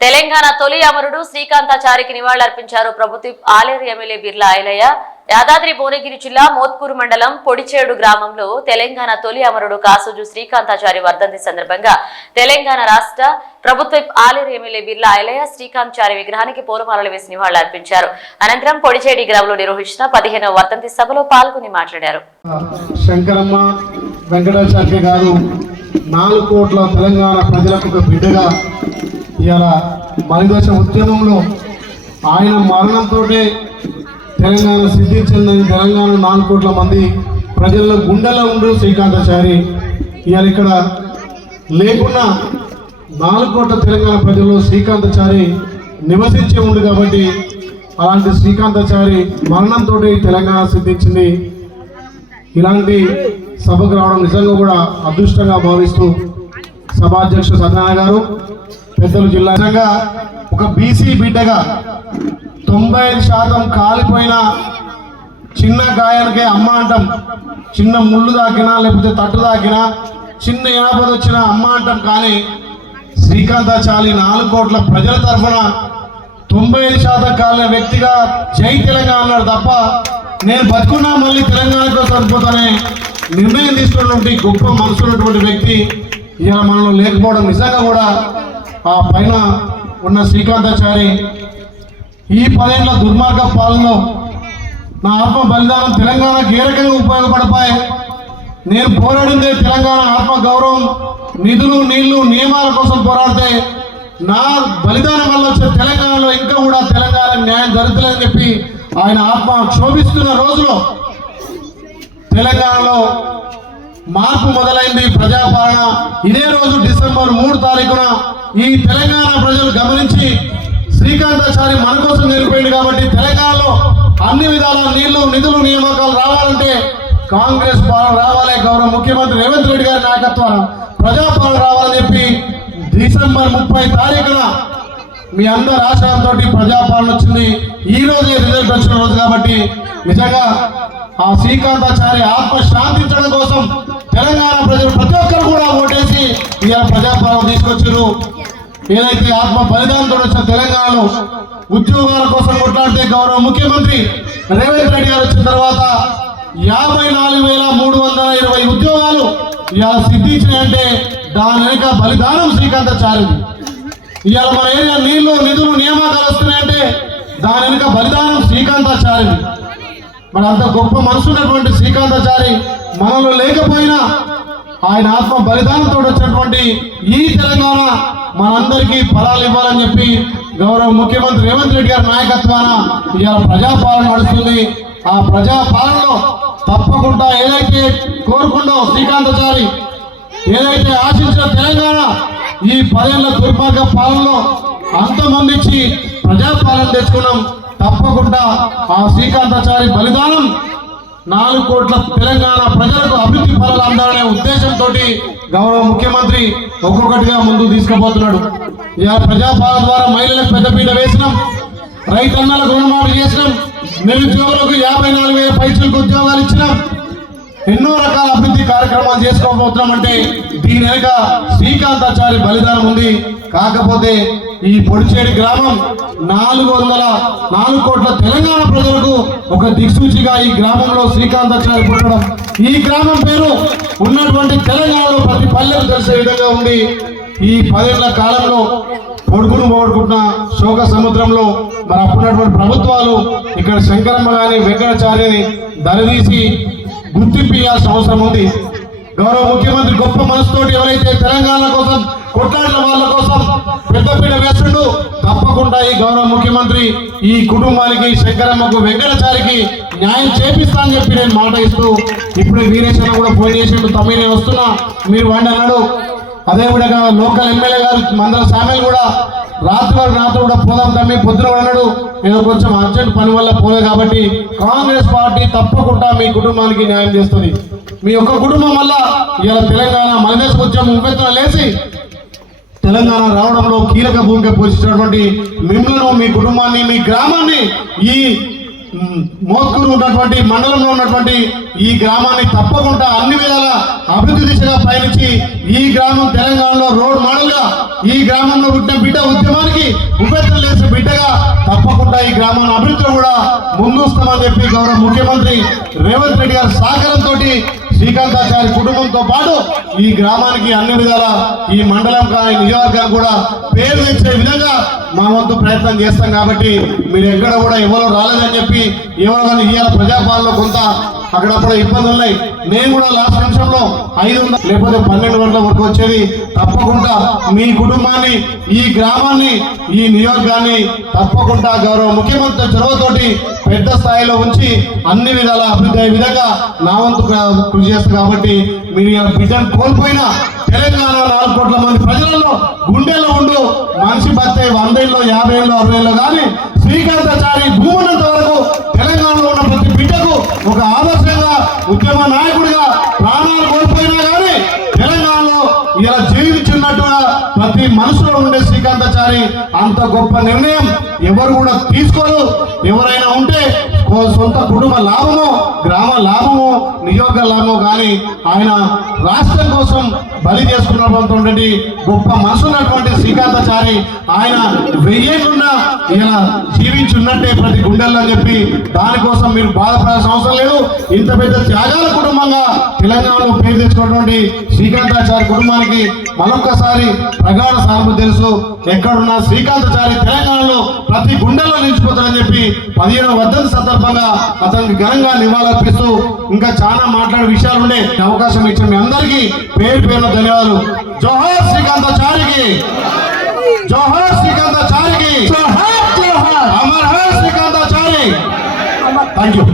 తెలంగాణ తొలి అమరుడు శ్రీకాంతాచారికి నివాళులర్పించారు ప్రభుత్వ ఆలేరు ఎమ్మెల్యే బిర్లా ఐలయ్య. యాదాద్రి భువనగిరి జిల్లా మోత్కూరు మండలం పొడిచేడు గ్రామంలో తెలంగాణ తొలి అమరుడు కాసోజు శ్రీకాంతాచారి వర్ధంతి సందర్భంగా తెలంగాణ రాష్ట్ర ప్రభుత్వ ఆలేరు ఎమ్మెల్యే బిర్లా ఐలయ్య శ్రీకాంతాచారి విగ్రహానికి పూలమాలలు వేసి నివాళులర్పించారు. అనంతరం పొడిచేడి గ్రామంలో నిర్వహించిన 15వ వర్ధంతి సభలో పాల్గొని మాట్లాడారు. శంకరమ్మ వెంకటాచార్య గారు 4 కోట్ల తెలంగాణ ప్రజలకు ఒక బిడ్డగా ఇలా మలిదశ ఉద్యమంలో ఆయన మరణంతో తెలంగాణ సిద్ధించిందని తెలంగాణ 4 కోట్ల మంది ప్రజల్లో గుండెలో ఉండు శ్రీకాంతాచారి ఇవాళ ఇక్కడ లేకున్నా 4 కోట్ల తెలంగాణ ప్రజల్లో శ్రీకాంతాచారి నివసించి ఉండు కాబట్టి అలాంటి శ్రీకాంతాచారి మరణంతో తెలంగాణ సిద్ధించింది. ఇలాంటి సభకు రావడం నిజంగా కూడా అదృష్టంగా భావిస్తూ సభాధ్యక్షుడు సత్యనారాయణ గారు, పెద్దలు జిల్లా ఒక బీసీ బిడ్డగా 95% కాలిపోయిన చిన్న గాయానికే అమ్మ అంటాం. చిన్న ముళ్ళు తాకినా లేకపోతే తట్టు తాకినా చిన్న ఏనాపద వచ్చిన అమ్మ అంటాం. కానీ శ్రీకాంతాచారి 4 కోట్ల ప్రజల తరఫున 95% కాలిన వ్యక్తిగా జై తెలంగాణ అన్నాడు తప్ప నేను బతుకున్నా మళ్ళీ తెలంగాణకు సరిపోతానే నిర్ణయం తీసుకున్నటువంటి గొప్ప మనసు ఉన్నటువంటి వ్యక్తి ఇలా మనలో లేకపోవడం నిజంగా కూడా ఆ పైన ఉన్న శ్రీకాంతాచారి ఈ 10 ఏళ్ల దుర్మార్గ పాలనలో నా ఆత్మ బలిదానం తెలంగాణకు ఏ రకంగా ఉపయోగపడతాయి. నేను పోరాడిందే తెలంగాణ ఆత్మ గౌరవం, నిధులు, నీళ్లు, నియమాల కోసం పోరాడితే నా బలిదానం వల్ల వచ్చే తెలంగాణలో ఇంకా కూడా తెలంగాణ న్యాయం జరుగుతుందని చెప్పి ఆయన ఆత్మ క్షోభిస్తున్న రోజులో తెలంగాణలో మార్పు మొదలైంది. ప్రజాపాలన ఇదే రోజు డిసెంబర్ 3 తారీఖున ఈ తెలంగాణ ప్రజలు గమనించి శ్రీకాంతాచారి మన కోసం నేర్పోయింది కాబట్టి తెలంగాణలో అన్ని విధాల నీళ్లు, నిధులు, నియామకాలు రావాలంటే కాంగ్రెస్ పాలన రావాలి, గౌరవ ముఖ్యమంత్రి రేవంత్ రెడ్డి గారి నాయకత్వాన ప్రజాపాలన రావాలని చెప్పి డిసెంబర్ 30 తారీఖున మీ అందరి ఆశయంతో ప్రజాపాలన వచ్చింది. ఈ రోజే రిజల్ట్ వచ్చిన రోజు కాబట్టి నిజంగా ఆ శ్రీకాంతాచారి ఆత్మ శాంతించడం కోసం తెలంగాణ ప్రజలు ప్రతి ఒక్కరు కూడా ఓటేసి ఇలా ప్రజాపాలన తీసుకొచ్చారు. ఏదైతే ఆత్మ బలిదానంతో వచ్చిన తెలంగాణలో ఉద్యోగాల కోసం కొట్లాడితే గౌరవ ముఖ్యమంత్రి రేవంత్ రెడ్డి గారు వచ్చిన తర్వాత 54,320 ఉద్యోగాలు ఇలా సిద్ధించినాయంటే దాని వెనుక బలిదానం శ్రీకాంతాచారిది. ఇవాళ మన ఏరియా నీళ్లు, నిధులు, నియామకాలు వస్తున్నాయంటే దాని వెనుక బలిదానం శ్రీకాంతాచారిది. మన అంత గొప్ప మనసు ఉన్నటువంటి శ్రీకాంతాచారి మనలో లేకపోయినా ఆయన ఆత్మ బలిదానంతో వచ్చినటువంటి ఈ తెలంగాణ మనందరికీ ఫలాలు ఇవ్వాలని చెప్పి గౌరవ ముఖ్యమంత్రి రేవంత్ రెడ్డి గారి నాయకత్వాన ఇవాళ ప్రజాపాలన నడుస్తుంది. ఆ ప్రజాపాలనలో తప్పకుండా ఏదైతే కోరుకుందో శ్రీకాంతాచారి, ఏదైతే ఆశించిన తెలంగాణ ఈ 10 ఏళ్ల దుర్మార్గ పాలనలో అంతమందించి ప్రజాపాలన తెచ్చుకున్నాం. తప్పకుండా ఆ శ్రీకాంతాచారి బలిదానం 4 కోట్ల తెలంగాణ ప్రజలకు అభివృద్ధి ఫలాలు అందాలనే ఉద్దేశంతో గౌరవ ముఖ్యమంత్రి ఒక్కొక్కటిగా ముందు తీసుకుపోతున్నాడు. ఇలా ప్రజాపాలన ద్వారా మహిళలకు పెద్దపీట వేసినాం, రైతన్నలకు రుణమాఫీ చేసినాం, నిరుద్యోగులకు 54,000 పైసలకు ఉద్యోగాలు ఇచ్చినాం, ఎన్నో రకాల అభివృద్ధి కార్యక్రమాలు చేసుకోబోతున్నామంటే దీని వెనుక శ్రీకాంతాచారి బలిదానం ఉంది. కాకపోతే ఈ పొడిచేడి గ్రామం 4 కోట్ల తెలంగాణ ప్రజలకు ఒక దిక్సూచిగా ఈ గ్రామంలో శ్రీకాంతాచారి పుట్టడం, ఈ గ్రామం పేరు ఉన్నటువంటి తెలంగాణలో ప్రతి పల్లెకు తెలిసే విధంగా ఉంది. ఈ 10 ఏళ్ల కాలంలో పోడుకుంటున్న శోక సముద్రంలో మరి అప్పుడున్నటువంటి ప్రభుత్వాలు ఇక్కడ శంకరమ్మ గారి వెంకటాచార్యని దరదీసి గుర్తింపు ఇవ్వాల్సిన అవసరం ఉంది. గౌరవ ముఖ్యమంత్రి గొప్ప మనసుతోటి ఎవరైతే తెలంగాణ కోసం కొట్లాడిన వాళ్ళ కోసం పెద్దపీట వేస్తుండు, తప్పకుండా ఈ గౌరవ ముఖ్యమంత్రి ఈ కుటుంబానికి, శంకరమ్మకు, వెంకటాచారికి న్యాయం చేపిస్తా అని చెప్పి నేను మాట ఇస్తూ ఇప్పుడు వీరేశ్వర కూడా ఫోన్ చేసిండు, తమ్మి నేను వస్తున్నా మీరు వాడిని అన్నాడు. అదేవిధంగా లోకల్ ఎమ్మెల్యే గారు మందల సామెల్ కూడా రాత్రి కూడా పోదాం తమ్మి పొద్దున అన్నాడు. నేను కొంచెం అర్జెంట్ పని వల్ల పోలే కాబట్టి కాంగ్రెస్ పార్టీ తప్పకుండా మీ కుటుంబానికి న్యాయం చేస్తుంది. మీ యొక్క కుటుంబం వల్ల ఇలా తెలంగాణ మలిదేశ ఉద్యమం ఉపెత్తున లేచి తెలంగాణ రావడంలో కీలక భూమిక పోషించినటువంటి మిమ్మల్ని, మీ కుటుంబాన్ని, మీ గ్రామాన్ని ఈ మోత్కూరు ఉన్నటువంటి మండలంలో ఉన్నటువంటి ఈ గ్రామాన్ని తప్పకుండా అన్ని విధాల అభివృద్ధి దిశగా పయనించి ఈ గ్రామం తెలంగాణలో రోడ్ మోడల్ గా ఈ గ్రామంలో పుట్టిన బిడ్డ ఉద్యమానికి ఉపేక్షలు చేసే బిడ్డగా తప్పకుండా ఈ గ్రామాన్ని అభివృద్ధిలో కూడా ముందుస్తామని చెప్పి గౌరవ ముఖ్యమంత్రి రేవంత్ రెడ్డి గారి సహకారంతో శ్రీకాంతాచారి కుటుంబంతో పాటు ఈ గ్రామానికి అన్ని విధాల ఈ మండలం కానీ నియోజకవర్గం కూడా పేరు తెచ్చే విధంగా మా వంతు ప్రయత్నం చేస్తాం కాబట్టి మీరు ఎక్కడ కూడా ఎవరో రాలేదని చెప్పి ఎవరో కానీ ఇవాళ ప్రజాపాలనలో కొంత అక్కడప్పుడు ఇబ్బందులు ఉన్నాయి. నేను కూడా లాస్ట్ నిమిషంలో 500 లేకపోతే 12 గంటల వరకు వచ్చేది. తప్పకుండా మీ కుటుంబాన్ని ఈ గ్రామాన్ని ఈ నియోజకాన్ని తప్పకుండా గౌరవ ముఖ్యమంత్రి చొరవతోటి పెద్ద స్థాయిలో ఉంచి అన్ని విధాల అభివృద్ధి అయ్యే విధంగా నా వంతు కృషి చేస్తాను. కాబట్టి మీరు బిడ్డను కోల్పోయిన తెలంగాణ 4 కోట్ల మంది ప్రజలలో గుండెల్లో ఉండు మనిషి బతే 100 ఏళ్ళు 50 ఏళ్ళు 60 ఏళ్ళు కానీ శ్రీకాంతాచారి భూమున్నంత వరకు తెలంగాణలో ఉన్న ప్రతి బిడ్డకు ఒక ఆదర్శంగా ఉద్యమ నాయకుడిగా ప్రాణాలు కోల్పోయినా కానీ తెలంగాణలో ఇలా జీవించున్నట్టుగా ప్రతి మనసులో ఉండే శ్రీకాంతాచారి అంత గొప్ప నిర్ణయం ఎవరు కూడా తీసుకోరు. ఎవరైనా ఉంటే సొంత కుటుంబ లాభమో గ్రామ లాభమో నియోజక లాభమో కానీ ఆయన రాష్ట్రం కోసం బలి చేసుకున్నటువంటి గొప్ప మనసున్నటువంటి శ్రీకాంతాచారి ఆయన 1000 ఏళ్ళున్నా ఇలా జీవించున్నట్టే ప్రతి గుండెల్లో చెప్పి దానికోసం మీరు బాధపడాల్సిన అవసరం లేదు. ఇంత పెద్ద త్యాగాల కుటుంబంగా తెలంగాణలో పేరు తెచ్చుకున్నటువంటి శ్రీకాంతాచారి కుటుంబానికి మరొకసారి ప్రగాఢ సానుభూతి తెలుసు. ఎక్కడున్నా శ్రీకాంతాచారి తెలంగాణలో ప్రతి గుండెల్లో నిలిచిపోతారని చెప్పి 15వ వర్ధంతి సందర్భంగా అతనికి ఘనంగా నివాళులర్పిస్తూ ఇంకా చాలా మాట్లాడే విషయాలు ఉండే అవకాశం ఇచ్చిన మీ అందరికీ పేరు పేరున ధన్యవాదాలు. జోహార్ శ్రీకాంతాచారికి, జోహార్ శ్రీకాంతాచారికి, అమర్ హర్ శ్రీకాంతాచారి. Thank you.